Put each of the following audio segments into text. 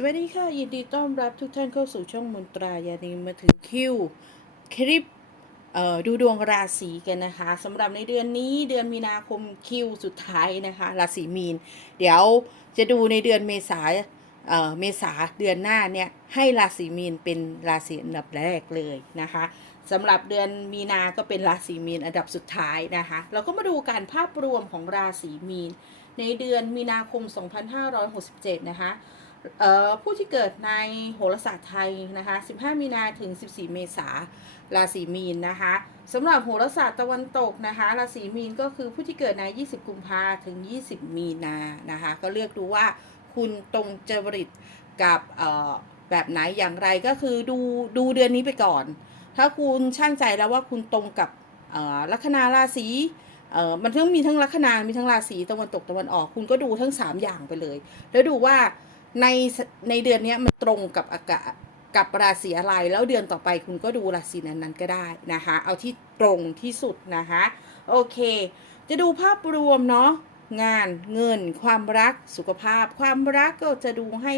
สวัสดีค่ะ ยินดีต้อนรับทุกท่านเข้าสู่ช่องมนตรายานีมาถึงคิวคลิปดูดวงราศีกันนะคะสำหรับในเดือนนี้เดือนมีนาคมคิวสุดท้ายนะคะ ราศีมีน เดี๋ยวจะดูในเดือนเมษาเเมษาเดือนหน้าเนี่ยให้ราศีมีนเป็นราศีอันดับแรกเลยนะคะสำหรับเดือนมีนาก็เป็นราศีมีนอันดับสุดท้ายนะคะ เราก็มาดูการภาพรวมของราศีมีน ในเดือนมีนาคม 2567 นะคะเอ่อ ผู้ที่เกิดในโหราศาสตร์ไทยนะคะ 15 มีนาถึง 14 เมษาราศีมีนนะคะสำหรับโหราศาสตร์ตะวันตกนะคะราศีมีนก็คือผู้ที่เกิดใน 20 กุมภาถึง 20 มีนานะคะ ก็เลือกดูว่าคุณตรงจริตกับแบบไหนอย่างไรก็คือดูดูเดือนนี้ไปก่อน ถ้าคุณช่างใจแล้วว่าคุณตรงกับลัคนาราศีเออมันทั้งมีทั้งลัคนามีทั้งราศีตะวันตกตะวันออก คุณก็ดูทั้ง 3 อย่างไปเลย แล้วดูว่า ในในเดือนนี้มันตรงกับอากาศกับราศีอะไร แล้วเดือนต่อไปคุณก็ดูราศีนั้นๆก็ได้นะคะ เอาที่ตรงที่สุดนะคะ โอเค จะดูภาพรวมเนาะงานเงิน ความรักสุขภาพ ความรักก็จะดูให้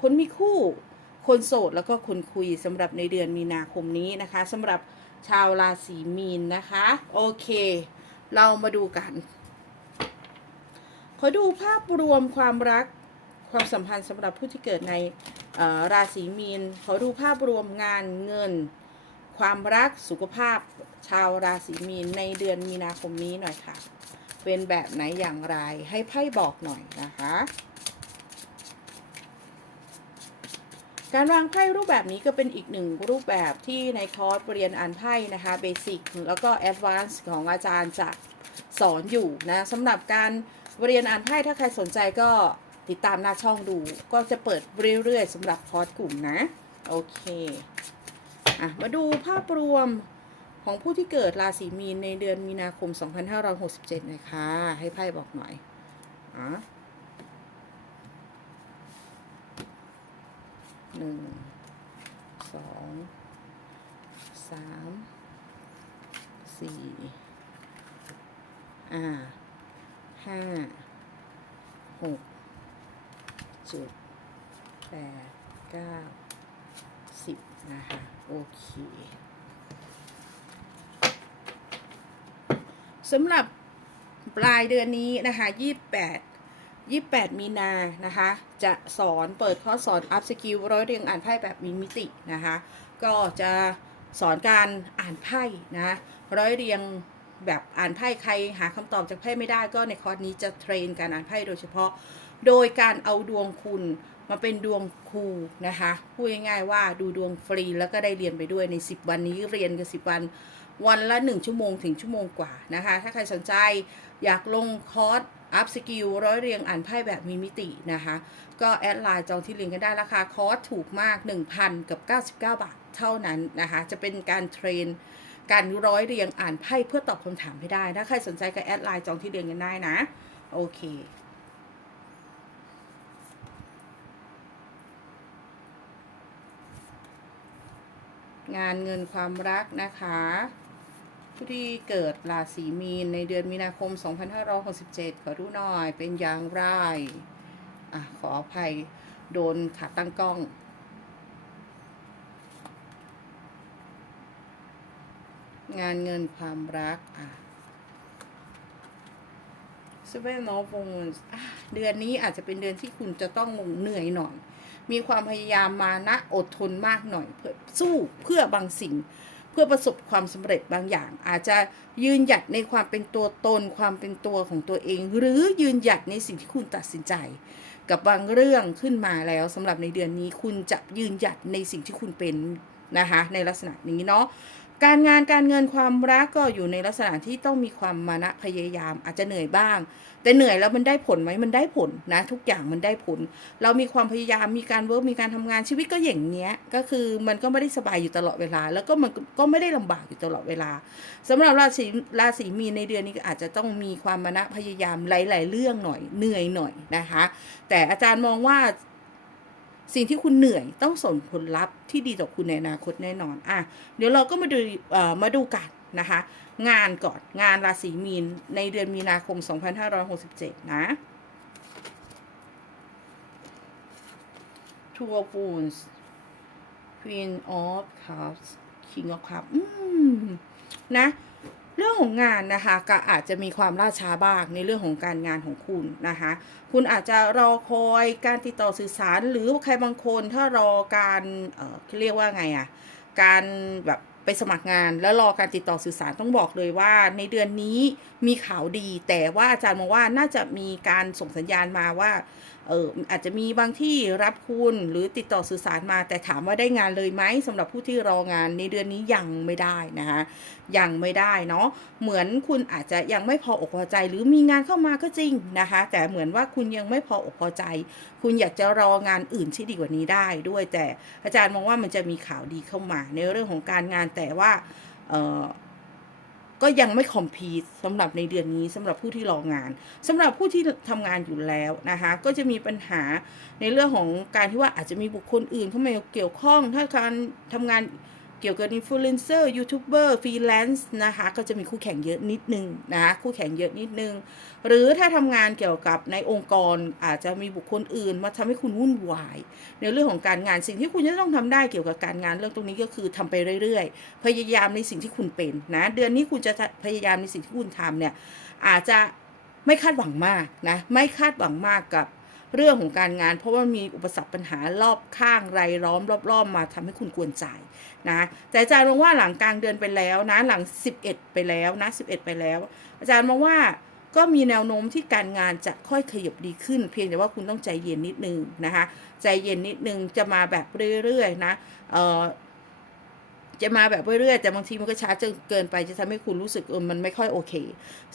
คนมีคู่ คนโสดแล้วก็คนคุยสำหรับในเดือนมีนาคมนี้นะคะสำหรับชาวราศีมีนนะคะ โอเค เรามาดูกัน ขอดูภาพรวมความรัก ความสัมพันธ์สำหรับผู้ที่เกิดในราศีมีน ขอดูภาพรวมงานเงิน ความรักสุขภาพชาวราศีมีนในเดือนมีนาคมนี้หน่อยค่ะ เป็นแบบไหนอย่างไรให้ไพ่บอกหน่อยนะคะ การวางไพ่รูปแบบนี้ก็เป็นอีกหนึ่งรูปแบบที่ในคอร์สเรียนอ่านไพ่นะคะเบสิกแล้วก็แอดวานซ์ของอาจารย์จะสอนอยู่นะสำหรับการเรียนอ่านไพ่ถ้าใครสนใจก็ ติดตามหน้าช่องดู ก็จะเปิดเรื่อยๆสำหรับคอร์สกลุ่มนะ โอเค อะ มาดูภาพรวมของผู้ที่เกิดราศีมีนในเดือนมีนาคม 2567หน่อยค่ะ ให้ไพ่บอกหน่อยอะหนึ่งสองสามสี่อ่าห้าหก จ็ดแปดเก้าสิบนะคะ โอเคสำหรับปลายเดือนนี้นะคะยี่แปด28มีนานะคะ จะสอนเปิดคอร์สสอน up skill ร้อยเรียงอ่านไพ่แบบมีมิตินะคะ ก็จะสอนการอ่านไพ่นะร้อยเรียงแบบอ่านไพ่ใครหาคำตอบจากไพ่ไม่ได้ก็ในคอร์สนี้จะเทรนการอ่านไพ่โดยเฉพาะ โดยการเอาดวงคุณมาเป็นดวงครูนะคะพูดง่ายๆว่าดูดวงฟรีแล้วก็ได้เรียนไปด้วยใน 10 วันนี้เรียนกัน10 วัน วันละ 1 ชั่วโมงถึงชั่วโมงกว่านะคะ ถ้าใครสนใจอยากลงคอร์สอัพสกิลร้อยเรียงอ่านไพ่แบบมีมิตินะคะ ก็แอดไลน์จองที่ลิงก์กันได้ราคาคอร์สถูกมาก 1,000 กับ 99 บาทเท่านั้นนะคะ จะเป็นการเทรนการร้อยเรียงอ่านไพ่เพื่อตอบคำถามให้ได้ ถ้าใครสนใจก็แอดไลน์จองที่เรียงกันได้นะ โอเค งานเงินความรักนะคะ ผู้ที่เกิดราศีมีนในเดือนมีนาคม 2567 ขอดูหน่อยเป็นอย่างไรอะขออภัยโดนขาตั้งกล้องงานเงินความรักอะ Seven of Wands เดือนนี้อาจจะเป็นเดือนที่คุณจะต้องเหนื่อยหน่อย มีความพยายามมานะอดทนมากหน่อยเพื่อสู้เพื่อบางสิ่ง เพื่อประสบความสำเร็จบางอย่าง อาจจะยืนหยัดในความเป็นตัวตนความเป็นตัวของตัวเอง หรือยืนหยัดในสิ่งที่คุณตัดสินใจ กับบางเรื่องขึ้นมาแล้วสำหรับในเดือนนี้คุณจะยืนหยัดในสิ่งที่คุณเป็นนะคะในลักษณะนี้เนาะ การงานการเงินความรักก็อยู่ในลักษณะที่ต้องมีความมานะพยายาม อาจจะเหนื่อยบ้าง แต่เหนื่อยแล้วมันได้ผลไหมมันได้ผลนะทุกอย่างมันได้ผล เรามีความพยายามมีการเวิร์กมีการทำงานชีวิตก็อย่างเนี้ยก็คือมันก็ไม่ได้สบายอยู่ตลอดเวลา แล้วก็มันก็ไม่ได้ลำบากอยู่ตลอดเวลาสำหรับราศีราศีมีนในเดือนนี้ก็อาจจะต้องมีความมานะพยายามหลาย ๆ เรื่องหน่อยเหนื่อยหน่อยนะคะ แต่อาจารย์มองว่า สิ่งที่คุณเหนื่อยต้องส่งผลลัพธ์ที่ดีต่อคุณในอนาคตแน่นอนอะเดี๋ยวเราก็มาดูเอ่อมาดูกันนะคะ งานก่อนงานราศีมีนในเดือนมีนาคม 2567 นะ two of wands queen of cups king of cups อืมนะ เรื่องของงานนะคะก็อาจจะมีความล่าช้าบ้างในเรื่องของการงานของคุณนะคะ คุณอาจจะรอคอยการติดต่อสื่อสาร หรือใครบางคนถ้ารอการเอ่อเรียกว่าไงอะการแบบไปสมัครงานแล้วรอการติดต่อสื่อสารต้องบอกเลยว่า ในเดือนนี้มีข่าวดี แต่ว่าอาจารย์มองว่าน่าจะมีการส่งสัญญาณมาว่าเอออาจจะมีบางที่รับคุณหรือติดต่อสื่อสารมา แต่ถามว่าได้งานเลยไหมสำหรับผู้ที่รองานในเดือนนี้ยังไม่ได้นะคะยังไม่ได้เนาะเหมือนคุณอาจจะยังไม่พออกพอใจ หรือมีงานเข้ามาก็จริงนะคะ แต่เหมือนว่าคุณยังไม่พออกพอใจ คุณอยากจะรองานอื่นที่ดีกว่านี้ได้ด้วยแต่อาจารย์มองว่ามันจะมีข่าวดีเข้ามา ในเรื่องของการงานแต่ว่าเออ ก็ยังไม่คอมพีตสำหรับในเดือนนี้สำหรับผู้ที่รองานสำหรับผู้ที่ทำงานอยู่แล้วนะคะก็จะมีปัญหาในเรื่องของการที่ว่าอาจจะมีบุคคลอื่นเข้ามาเกี่ยวข้องถ้าการทำงาน เกี่ยวกับอินฟลูเอนเซอร์ยูทูบเบอร์ฟรีแลนซ์นะคะก็จะมีคู่แข่งเยอะนิดนึงนะคะคู่แข่งเยอะนิดนึง หรือถ้าทำงานเกี่ยวกับในองค์กรอาจจะมีบุคคลอื่นมาทำให้คุณวุ่นวาย ในเรื่องของการงานสิ่งที่คุณจะต้องทำได้เกี่ยวกับการงานเรื่องตรงนี้ก็คือทำไปเรื่อยๆ พยายามในสิ่งที่คุณเป็นนะเดือนนี้คุณจะพยายามในสิ่งที่คุณทำเนี่ยอาจจะไม่คาดหวังมากนะไม่คาดหวังมากกับ เรื่องของการงาน เพราะว่ามีอุปสรรคปัญหารอบข้างไรล้อมรอบๆมาทำให้คุณกวนใจนะแต่อาจารย์มองว่าหลังกลางเดือนไปแล้วนะหลัง 11 ไปแล้วนะ11 ไปแล้ว อาจารย์มองว่าก็มีแนวโน้มที่การงานจะค่อยขยับดีขึ้น เพียงแต่ว่าคุณต้องใจเย็นนิดนึงนะคะใจเย็นนิดนึงจะมาแบบเรื่อยๆนะเออจะมาแบบเรื่อยๆ แต่บางทีมันก็ช้าจนเกินไปจะทำให้คุณรู้สึกเออมันไม่ค่อยโอเค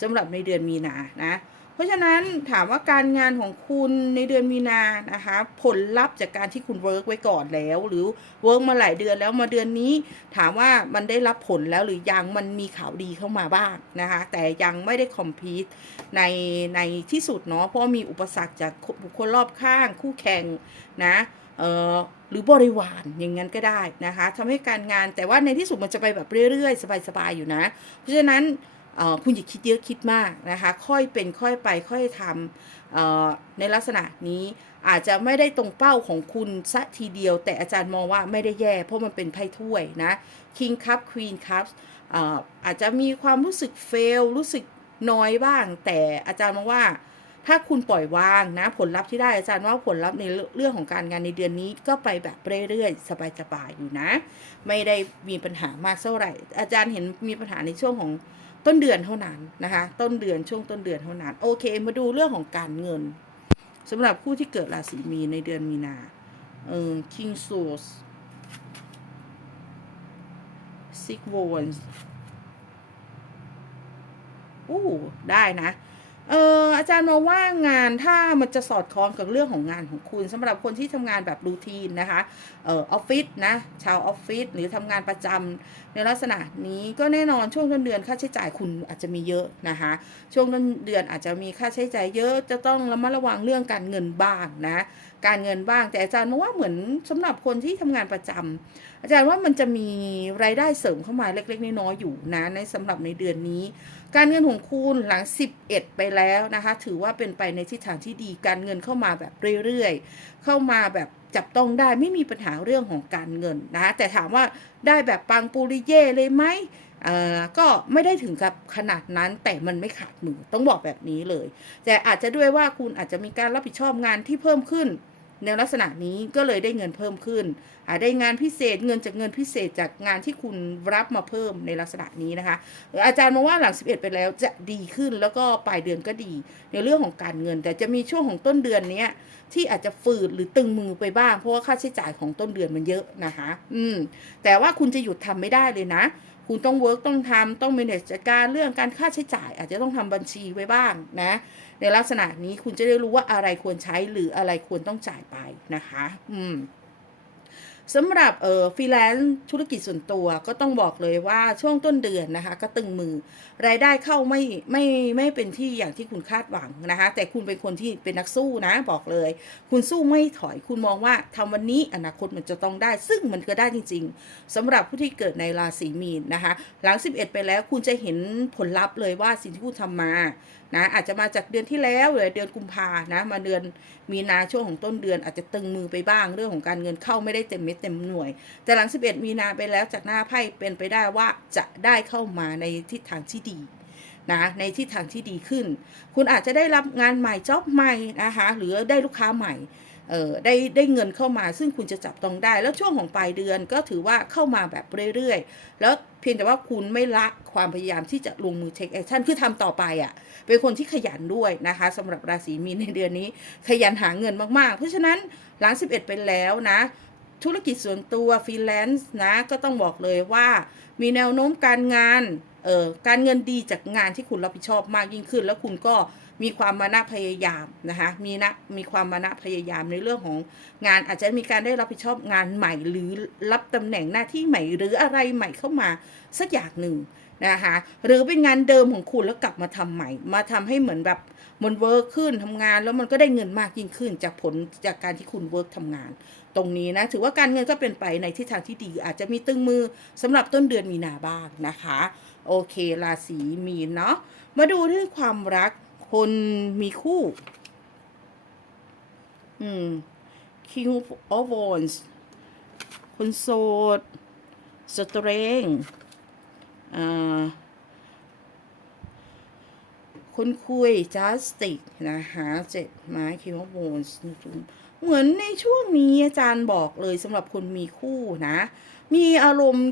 สำหรับในเดือนมีนานะ เพราะฉะนั้นถามว่าการงานของคุณในเดือนมีนานะคะ ผลลัพธ์จากการที่คุณเวิร์กไว้ก่อนแล้ว หรือเวิร์กมาหลายเดือนแล้วมาเดือนนี้ ถามว่ามันได้รับผลแล้วหรือยังมันมีข่าวดีเข้ามาบ้างนะคะ แต่ยังไม่ได้คอมพีตในในที่สุดเนาะเพราะมีอุปสรรคจากบุคคลรอบข้างคู่แข่งนะเอ่อหรือบริวารอย่างนั้นก็ได้นะคะทำให้การงานแต่ว่าในที่สุดมันจะไปแบบเรื่อยๆ สบายๆอยู่นะ เพราะฉะนั้น คุณอย่าคิดเยอะคิดมากนะคะ ค่อยเป็นค่อยไปค่อยทำในลักษณะนี้อาจจะไม่ได้ตรงเป้าของคุณซะทีเดียว แต่อาจารย์มองว่าไม่ได้แย่ เพราะมันเป็นไพ่ถ้วยนะ King Cup Queen Cup อาจจะมีความรู้สึกเฟลรู้สึกน้อยบ้าง แต่อาจารย์มองว่าถ้าคุณปล่อยวางนะผลลัพธ์ที่ได้อาจารย์ว่าผลลัพธ์ในเรื่องของการงานในเดือนนี้ก็ไปแบบเรื่อยๆสบายๆอยู่นะ ไม่ได้มีปัญหามากเท่าไหร่ อาจารย์เห็นมีปัญหาในช่วงของ ต้นเดือนเท่านั้นนะคะ ต้นเดือนช่วงต้นเดือนเท่านั้น โอเค มาดูเรื่องของการเงินสำหรับผู้ที่เกิดราศีมีนในเดือนมีนาเออ King Swords Six Wands อู้ได้นะ ออาจารย์มองว่างานถ้ามันจะสอดคล้องกับเรื่องของงานของคุณสำหรับคนที่ทำงานแบบรูทีนนะคะเออออฟฟิศนะชาวออฟฟิศหรือทำงานประจำในลักษณะนี้ก็แน่นอนช่วงต้นเดือนค่าใช้จ่ายคุณอาจจะมีเยอะนะคะช่วงต้นเดือนอาจจะมีค่าใช้จ่ายเยอะจะต้องระมัดระวังเรื่องการเงินบ้างนะการเงินบ้างแต่อาจารย์มองว่าเหมือนสำหรับคนที่ทำงานประจำอาจารย์ว่ามันจะมีรายได้เสริมเข้ามาเล็ก ๆ น้อยๆอยู่นะในสำหรับในเดือนนี้ การเงินของคุณหลัง 11 ไปแล้วนะคะ ถือว่าเป็นไปในทิศทางที่ดีการเงินเข้ามาแบบเรื่อยๆ เข้ามาแบบจับต้องได้ไม่มีปัญหาเรื่องของการเงินนะ แต่ถามว่าได้แบบปังปูริเย่เลยไหมก็ไม่ได้ถึงกับขนาดนั้นแต่มันไม่ขาดมือต้องบอกแบบนี้เลย แต่อาจจะด้วยว่าคุณอาจจะมีการรับผิดชอบงานที่เพิ่มขึ้น ในลักษณะนี้ก็เลยได้เงินเพิ่มขึ้นอาได้งานพิเศษเงินจากเงินพิเศษจากงานที่คุณรับมาเพิ่มในลักษณะนี้นะคะอาจารย์มองว่าหลัง 11 ไปแล้วจะดีขึ้นแล้วก็ปลายเดือนก็ดี ในเรื่องของการเงิน แต่จะมีช่วงของต้นเดือนนี้ที่อาจจะฝืดหรือตึงมือไปบ้างเพราะว่าค่าใช้จ่ายของต้นเดือนมันเยอะนะคะ อืมแต่ว่าคุณจะหยุดทำไม่ได้เลยนะ คุณต้องเวิร์กต้องทำต้อง manage จัดการเรื่องการค่าใช้จ่าย อาจจะต้องทำบัญชีไว้บ้างนะในลักษณะนี้คุณจะได้รู้ว่าอะไรควรใช้หรืออะไรควรต้องจ่ายไปนะคะ อืม สำหรับเอ่อฟรีแลนซ์ธุรกิจส่วนตัวก็ต้องบอกเลยว่าช่วงต้นเดือนนะคะ ก็ตึงมือ รายได้เข้าไม่ไม่ไม่เป็นที่อย่างที่คุณคาดหวังนะคะ แต่คุณเป็นคนที่เป็นนักสู้นะบอกเลย คุณสู้ไม่ถอยคุณมองว่าทำวันนี้อนาคตมันจะต้องได้ ซึ่งมันก็ได้จริง ๆสำหรับผู้ที่เกิดในราศีมีนนะคะ หลัง 11 ไปแล้วคุณจะเห็นผลลัพธ์เลยว่าสิ่งที่คุณทำมานะอาจจะมาจากเดือนที่แล้วหรือเดือนกุมภานะมาเดือนมีนาช่วงของต้นเดือนอาจจะตึงมือไปบ้างเรื่องของการเงินเข้าไม่ได้เต็มเม็ดเต็มหน่วย แต่หลัง 11 มีนาไปแล้วจากหน้าไพ่เป็นไปได้ว่าจะได้เข้ามาในทิศทางที่ดีนะในทิศทางที่ดีขึ้น คุณอาจจะได้รับงานใหม่จ็อบใหม่นะคะหรือได้ลูกค้าใหม่ ได้ได้เงินเข้ามาซึ่งคุณจะจับต้องได้ แล้วช่วงของปลายเดือนก็ถือว่าเข้ามาแบบเรื่อยๆ แล้วเพียงแต่ว่าคุณไม่ละความพยายามที่จะลงมือเทคแอคชั่นคือทำต่อไปอะ่ะ เป็นคนที่ขยันด้วยนะคะสำหรับราศีมีนในเดือนนี้ ขยันหาเงินมากๆ เพราะฉะนั้นหลัง 11ไปแล้วนะ ธุรกิจส่วนตัวฟรีแลนซ์นะก็ต้องบอกเลยว่ามีแนวโน้มการงานเอ่อการเงินดีจากงานที่คุณรับผิดชอบมากยิ่งขึ้น แล้วคุณก็มีความมานะพยายามนะคะมีนะมีความมานะพยายามในเรื่องของงานอาจจะมีการได้รับผิดชอบงานใหม่ หรือรับตำแหน่งหน้าที่ใหม่ หรืออะไรใหม่เข้ามาสักอย่างหนึ่ง นะคะ หรือเป็นงานเดิมของคุณแล้วกลับมาทำใหม่ มาทำให้เหมือนแบบมันเวิร์กขึ้นทำงานแล้วมันก็ได้เงินมากยิ่งขึ้น จากผลจากการที่คุณเวิร์กทำงาน ตรงนี้นะ ถือว่าการเงินก็เป็นไปในทิศทางที่ดี อาจจะมีตึงมือสำหรับต้นเดือนมีนาบ้างนะคะ โอเคราศีมีนเนาะมาดูที่องความรักคนมีคู่ อืม King of Wands คนโสดสตรง คนคุยจัสติกนะคะเจ็ดไม้ King of Wands เหมือนในช่วงนี้อาจารย์บอกเลยสำหรับคนมีคู่นะ มีอารมณ์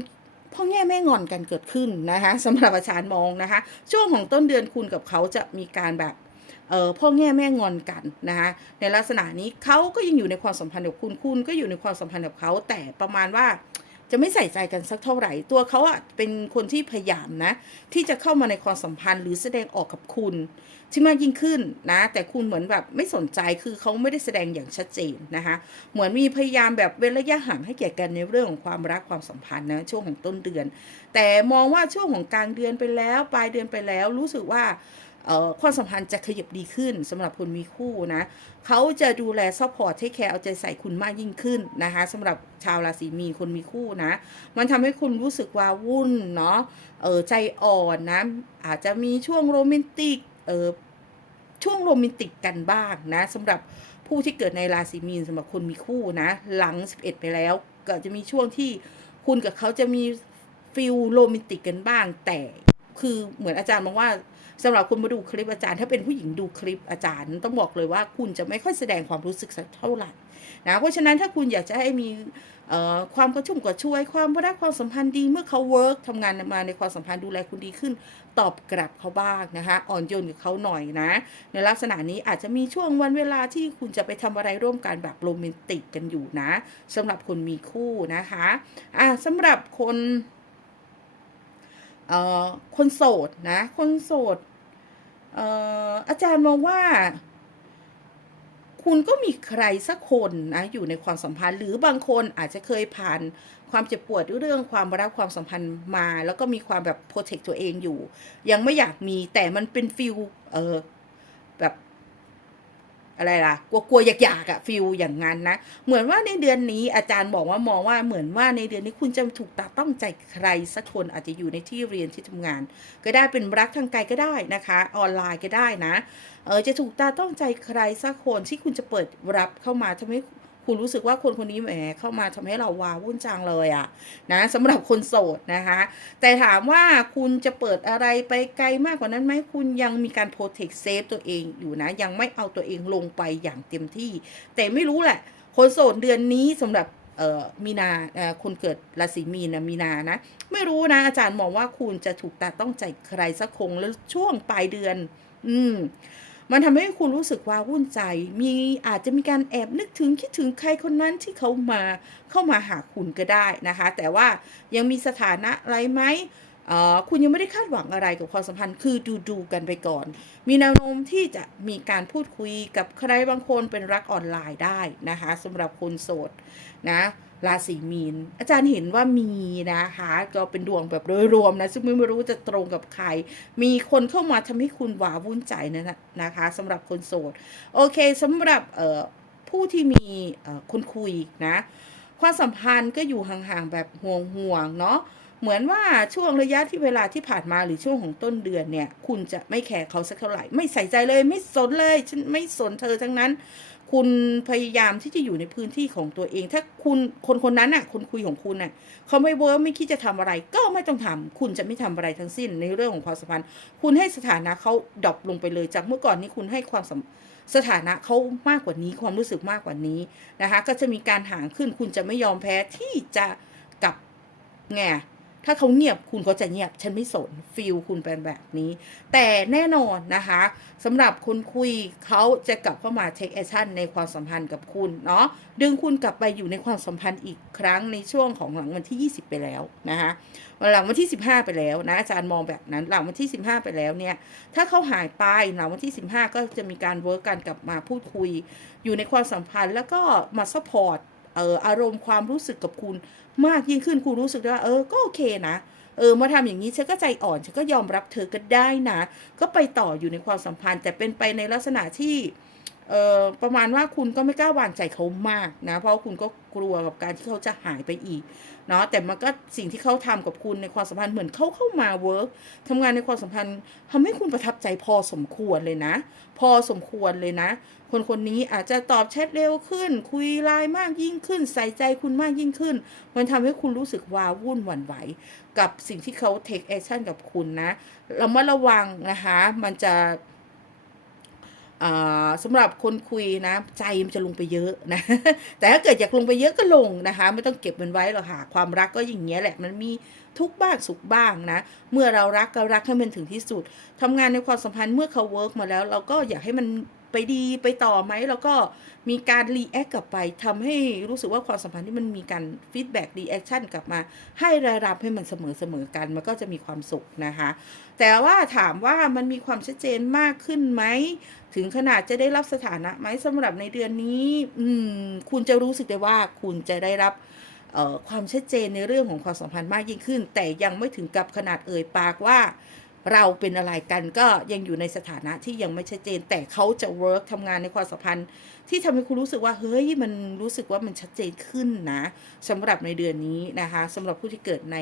พ่อแง่แม่งอนกันเกิดขึ้นนะคะสำหรับอาจารย์มองนะคะ ช่วงของต้นเดือนคุณกับเขาจะมีการแบบเออพ่อแง่แม่งอนกันนะคะในลักษณะนี้เขาก็ยังอยู่ในความสัมพันธ์กับคุณคุณก็อยู่ในความสัมพันธ์กับเขาแต่ประมาณว่า จะไม่ใส่ใจกันสักเท่าไหร่ ตัวเขาอะเป็นคนที่พยายามนะ ที่จะเข้ามาในความสัมพันธ์หรือแสดงออกกับคุณที่มากยิ่งขึ้นนะ แต่คุณเหมือนแบบไม่สนใจคือเขาไม่ได้แสดงอย่างชัดเจนนะคะเหมือนมีพยายามแบบเว้นระยะห่างให้แก่กันในเรื่องของความรักความสัมพันธ์นะช่วงของต้นเดือน แต่มองว่าช่วงของกลางเดือนไปแล้ว ปลายเดือนไปแล้วรู้สึกว่า ความสัมพันธ์จะขยับดีขึ้นสำหรับคนมีคู่นะเขาจะดูแลซัพพอร์ตให้แคร์เอาใจใส่คุณมากยิ่งขึ้นนะคะสำหรับชาวราศีมีคนมีคู่นะ มันทำให้คุณรู้สึกว่าวุ่นเนาะเออใจอ่อนนะอาจจะมีช่วงโรแมนติกเออช่วงโรแมนติกกันบ้างนะสำหรับผู้ที่เกิดในราศีมีนสำหรับคนมีคู่นะ หลัง 11 ไปแล้ว ก็จะมีช่วงที่คุณกับเขาจะมีฟิลโรแมนติกกันบ้าง แต่ คือเหมือนอาจารย์มองว่าสำหรับคุณมาดูคลิปอาจารย์ ถ้าเป็นผู้หญิงดูคลิปอาจารย์ ต้องบอกเลยว่าคุณจะไม่ค่อยแสดงความรู้สึกสักเท่าไหร่นะเพราะฉะนั้นถ้าคุณอยากจะให้มีความกระชุ่มกระชวย ความรักความสัมพันธ์ดีเมื่อเขาเวิร์กทำงานมาในความสัมพันธ์ดูแลคุณดีขึ้น ตอบกลับเขาบ้างนะคะอ่อนโยนกับเขาหน่อยนะ ในลักษณะนี้อาจจะมีช่วงวันเวลาที่คุณจะไปทำอะไรร่วมกันแบบโรแมนติกกันอยู่นะสำหรับคนมีคู่นะคะอะสำหรับคน เอ่อคนโสดนะ คนโสดเอ่ออาจารย์มองว่า คุณก็มีใครสักคนนะอยู่ในความสัมพันธ์ หรือบางคนอาจจะเคยผ่านความเจ็บปวดเรื่องความรักความสัมพันธ์มา แล้วก็มีความแบบโปรเทคตัวเองอยู่ ยังไม่อยากมีแต่มันเป็นฟิลเออแบบ อะไรล่ะ กลัวกลัวอยากอยากๆอะฟิลอย่างนั้นนะ เหมือนว่าในเดือนนี้อาจารย์บอกว่ามองว่าเหมือนว่าในเดือนนี้คุณจะถูกตาต้องใจใครสักคนอาจจะอยู่ในที่เรียนที่ทำงาน ก็ได้เป็นรักทางไกลก็ได้นะคะ ออนไลน์ก็ได้นะ เออจะถูกตาต้องใจใครสักคนที่คุณจะเปิดรับเข้ามาทำให้ คุณรู้สึกว่าคนคนนี้แหมเข้ามาทำให้เราว้าวุ่นจังเลยอะนะสำหรับคนโสดนะคะ แต่ถามว่าคุณจะเปิดอะไรไปไกลมากกว่านั้นไหมคุณยังมีการโปรเทคเซฟตัวเองอยู่นะ ยังไม่เอาตัวเองลงไปอย่างเต็มที่ แต่ไม่รู้แหละ คนโสดเดือนนี้สำหรับเอ่อมีนาคนเกิดราศีมีนนะมีนานะ ไม่รู้นะ อาจารย์มองว่าคุณจะถูกตาต้องใจใครสักคงแล้วช่วงปลายเดือน อืม มันทำให้คุณรู้สึกว่าวุ่นใจ มีอาจจะมีการแอบนึกถึงคิดถึงใครคนนั้นที่เขามาเข้ามาหาคุณก็ได้นะคะ แต่ว่ายังมีสถานะอะไรไหมอ่อคุณยังไม่ได้คาดหวังอะไรกับความสัมพันธ์ คือดูดูกันไปก่อน มีแนวโน้มที่จะมีการพูดคุยกับใครบางคนเป็นรักออนไลน์ได้นะคะสำหรับคนโสดนะ ราศีมีน อาจารย์เห็นว่ามีนะคะ ก็เป็นดวงแบบโดยรวมนะซึ่งไม่รู้จะตรงกับใคร มีคนเข้ามาทำให้คุณหวาวุ่นใจนะนะนะคะสำหรับคนโสด โอเคสำหรับเอ่อผู้ที่มีเอ่อคนคุยนะความสัมพันธ์ก็อยู่ห่างๆแบบห่วงๆเนาะเหมือนว่าช่วงระยะที่เวลาที่ผ่านมาหรือช่วงของต้นเดือนเนี่ย คุณจะไม่แคร์เขาสักเท่าไหร่ ไม่ใส่ใจเลย ไม่สนเลย ฉันไม่สนเธอทั้งนั้น คุณพยายามที่จะอยู่ในพื้นที่ของตัวเอง ถ้าคุณคนคนนั้นน่ะคนคุยของคุณน่ะเขาไม่เวิร์กไม่คิดจะทำอะไร ก็ไม่ต้องทำคุณจะไม่ทำอะไรทั้งสิ้นในเรื่องของความสัมพันธ์ คุณให้สถานะเขาดรอปลงไปเลย จากเมื่อก่อนนี้คุณให้ความสสถานะเขามากกว่านี้ความรู้สึกมากกว่านี้นะคะ ก็จะมีการห่างขึ้น คุณจะไม่ยอมแพ้ที่จะกลับไง ถ้าเขาเงียบคุณก็จะเงียบ ฉันไม่สนฟิลคุณเป็นแบบนี้ แต่แน่นอนนะคะสำหรับคนคุยเขาจะกลับเข้ามาเทคแอคชั่นในความสัมพันธ์กับคุณเนาะดึงคุณกลับไปอยู่ในความสัมพันธ์อีกครั้งในช่วงของหลังวันที่ 20 ไปแล้วนะคะหลังวันที่ 15 ไปแล้วนะอาจารย์มองแบบนั้นหลังวันที่ 15 ไปแล้วเนี่ยถ้าเขาหายไปหลังวันที่ 15 ก็จะมีการเวิร์กกันกลับมาพูดคุย อยู่ในความสัมพันธ์แล้วก็มาซัพพอร์ตอารมณ์ความรู้สึกกับคุณ มากยิ่งขึ้นครูรู้สึกว่า เออก็โอเคนะเออมาทำอย่างนี้ฉันก็ใจอ่อนฉันก็ยอมรับเธอก็ได้นะ ก็ไปต่ออยู่ในความสัมพันธ์ แต่เป็นไปในลักษณะที่ เออประมาณว่าคุณก็ไม่กล้าวางใจเขามากนะเพราะคุณก็กลัวกับการที่เขาจะหายไปอีกเนาะแต่มันก็สิ่งที่เขาทำกับคุณในความสัมพันธ์เหมือนเขาเข้ามาเวิร์กทำงานในความสัมพันธ์ทำให้คุณประทับใจพอสมควรเลยนะ พอสมควรเลยนะ คนคนนี้อาจจะตอบแชทเร็วขึ้น คุยไลน์มากยิ่งขึ้น ใส่ใจคุณมากยิ่งขึ้น มันทำให้คุณรู้สึกว้าวุ่นหวั่นไหว กับสิ่งที่เขา take action กับคุณนะเรามาระวังนะคะมันจะ สำหรับคนคุยนะ ใจมันจะลงไปเยอะนะ แต่ถ้าเกิดอยากลงไปเยอะก็ลงนะคะ ไม่ต้องเก็บมันไว้หรอกค่ะ ความรักก็อย่างเงี้ยแหละมันมีทุกบ้างสุขบ้างนะ เมื่อเรารักก็รักให้มันถึงที่สุดทำงานในความสัมพันธ์เมื่อเขาเวิร์กมาแล้ว เราก็อยากให้มัน ไปดีไปต่อไหมแล้วก็มีการรีแอคกลับไปทำให้รู้สึกว่าความสัมพันธ์ที่มันมีการฟีดแบ็กรีแอคชั่นกลับมา ให้ระดับให้มันเสมอเสมอกัน มันก็จะมีความสุขนะคะ แต่ว่าถามว่ามันมีความชัดเจนมากขึ้นไหมถึงขนาดจะได้รับสถานะไหมสำหรับในเดือนนี้อืมคุณจะรู้สึกได้ว่าคุณจะได้รับความชัดเจนในเรื่องของความสัมพันธ์มากยิ่งขึ้น แต่ยังไม่ถึงกับขนาดเอ่ยปากว่า เราเป็นอะไรกันก็ยังอยู่ในสถานะที่ยังไม่ชัดเจน แต่เขาจะ work ทำงานในความสัมพันธ์ ที่ทำให้คุณรู้สึกว่า เฮ้ย มันรู้สึกว่ามันชัดเจนขึ้นนะสำหรับในเดือนนี้นะคะสำหรับผู้ที่เกิดใน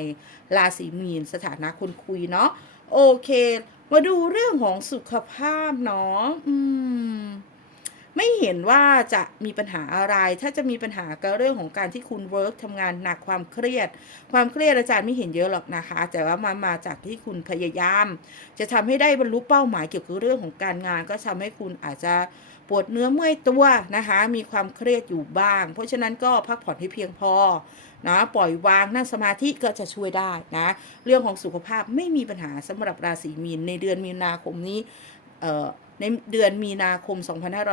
ราศีมีนสถานะคนคุยเนาะโอเค มาดูเรื่องของสุขภาพเนาะอืม ไม่เห็นว่าจะมีปัญหาอะไร ถ้าจะมีปัญหาก็เรื่องของการที่คุณเวิร์กทำงานหนักความเครียด ความเครียดอาจารย์ไม่เห็นเยอะหรอกนะคะ แต่ว่ามามาจากที่คุณพยายาม จะทำให้ได้บรรลุเป้าหมายเกี่ยวกับเรื่องของการงาน ก็ทำให้คุณอาจจะปวดเนื้อเมื่อยตัวนะคะ มีความเครียดอยู่บ้าง เพราะฉะนั้นก็พักผ่อนให้เพียงพอนะปล่อยวางนั่งสมาธิก็จะช่วยได้นะ เรื่องของสุขภาพไม่มีปัญหาสำหรับราศีมีนในเดือนมีนาคมนี้ ในเดือนมีนาคม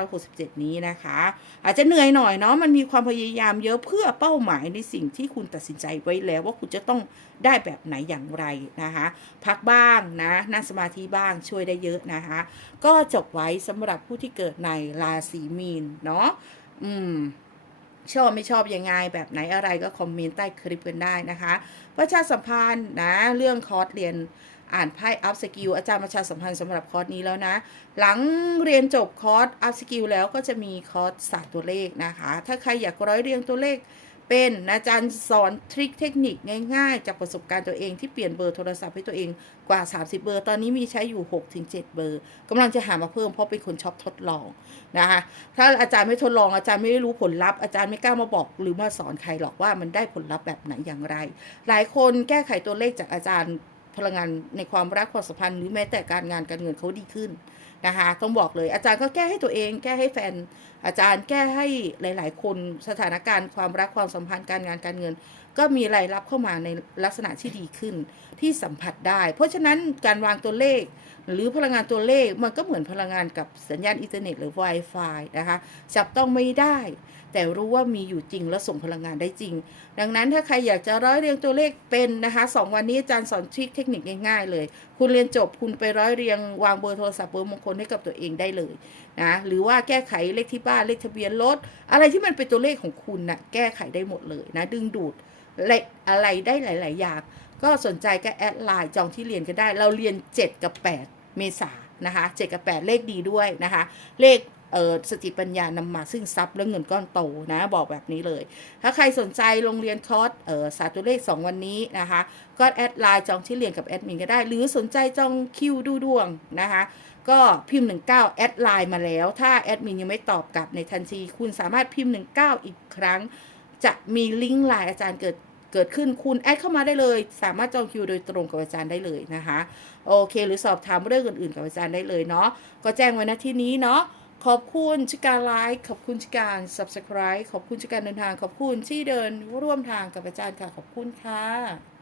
2567 นี้นะคะ อาจจะเหนื่อยหน่อยเนาะมันมีความพยายามเยอะเพื่อเป้าหมายในสิ่งที่คุณตัดสินใจไว้แล้วว่าคุณจะต้องได้แบบไหนอย่างไรนะคะ พักบ้างนะนั่งสมาธิบ้างช่วยได้เยอะนะคะ ก็จบไว้สำหรับผู้ที่เกิดในราศีมีนเนาะอืมชอบไม่ชอบยังไงแบบไหนอะไรก็คอมเมนต์ใต้คลิปกันได้นะคะ ประชาสัมพันธ์นะเรื่องคอร์สเรียน อ่านไพ่อัพสกิลอาจารย์ประชาสัมพันธ์สำหรับคอร์สนี้แล้วนะ หลังเรียนจบคอร์สอัพสกิลแล้วก็จะมีคอร์สศาสตร์ตัวเลขนะคะ ถ้าใครอยากร้อยเรียงตัวเลขเป็นอาจารย์สอนทริคเทคนิคง่ายๆ จากประสบการณ์ตัวเองที่เปลี่ยนเบอร์โทรศัพท์ให้ตัวเองกว่า 30 เบอร์ ตอนนี้มีใช้อยู่ 6-7 เบอร์กำลังจะหามาเพิ่มเพราะเป็นคนชอบทดลองนะคะถ้าอาจารย์ไม่ทดลองอาจารย์ไม่ได้รู้ผลลัพธ์อาจารย์ไม่กล้ามาบอกหรือมาสอนใครหรอกว่ามันได้ผลลัพธ์แบบไหนอย่างไร หลายคนแก้ไขตัวเลขจากอาจารย์ พลังงานในความรักความสัมพันธ์หรือแม้แต่การงานการเงินเขาดีขึ้นนะคะต้องบอกเลยอาจารย์ก็แก้ให้ตัวเอง แก้ให้แฟน อาจารย์แก้ให้หลาย ๆ คนสถานการณ์ความรักความสัมพันธ์การงานการเงิน ก็มีรายรับเข้ามาในลักษณะที่ดีขึ้นที่สัมผัสได้ เพราะฉะนั้นการวางตัวเลข หรือพลังงานตัวเลขมันก็เหมือนพลังงานกับสัญญาณอินเทอร์เน็ตหรือ Wi-Fi นะคะ จับต้องไม่ได้ แต่รู้ว่ามีอยู่จริงและส่งพลังงานได้จริง ดังนั้นถ้าใครอยากจะร้อยเรียงตัวเลขเป็นนะคะสองวันนี้อาจารย์สอนทริคเทคนิคง่ายๆเลย คุณเรียนจบคุณไปร้อยเรียงวางเบอร์โทรศัพท์เบอร์มงคลให้กับตัวเองได้เลยนะหรือว่าแก้ไขเลขที่บ้านเลขทะเบียนรถอะไรที่มันเป็นตัวเลขของคุณนะ่ะแก้ไขได้หมดเลยนะดึงดูดเลขอะไรได้หลาย ๆ อย่างก็สนใจก็แอดไลน์จองที่เรียนก็ได้ เราเรียน 7 กับ 8 เมษานะคะ7กับ8เลขดีด้วยนะคะ เลขเออสติปัญญานำมาซึ่งทรัพย์และเงินก้อนโตนะบอกแบบนี้เลย ถ้าใครสนใจโรงเรียนคอร์สเออศาตัวเลข 2 วันนี้นะคะ ก็แอดไลน์จองที่เรียนกับแอดมินก็ได้ หรือสนใจจองคิวดูดวงนะคะก็พิมพ์ 19 แอดไลน์มาแล้ว ถ้าแอดมินยังไม่ตอบกลับในทันทีคุณสามารถพิมพ์ 19 อีกครั้ง จะมีลิงก์ไลน์อาจารย์เกิดเกิดขึ้นคุณแอดเข้ามาได้เลย สามารถจองคิวโดยตรงกับอาจารย์ได้เลยนะคะ โอเค หรือสอบถามเรื่องอื่นๆ กับอาจารย์ได้เลยเนาะก็แจ้งไว้นะที่นี้เนาะขอบคุณชิการไลค์ขอบคุณชิการ subscribe ขอบคุณชิการเดินทาง ขอบคุณที่เดินร่วมทางกับอาจารย์ค่ะ ขอบคุณค่ะ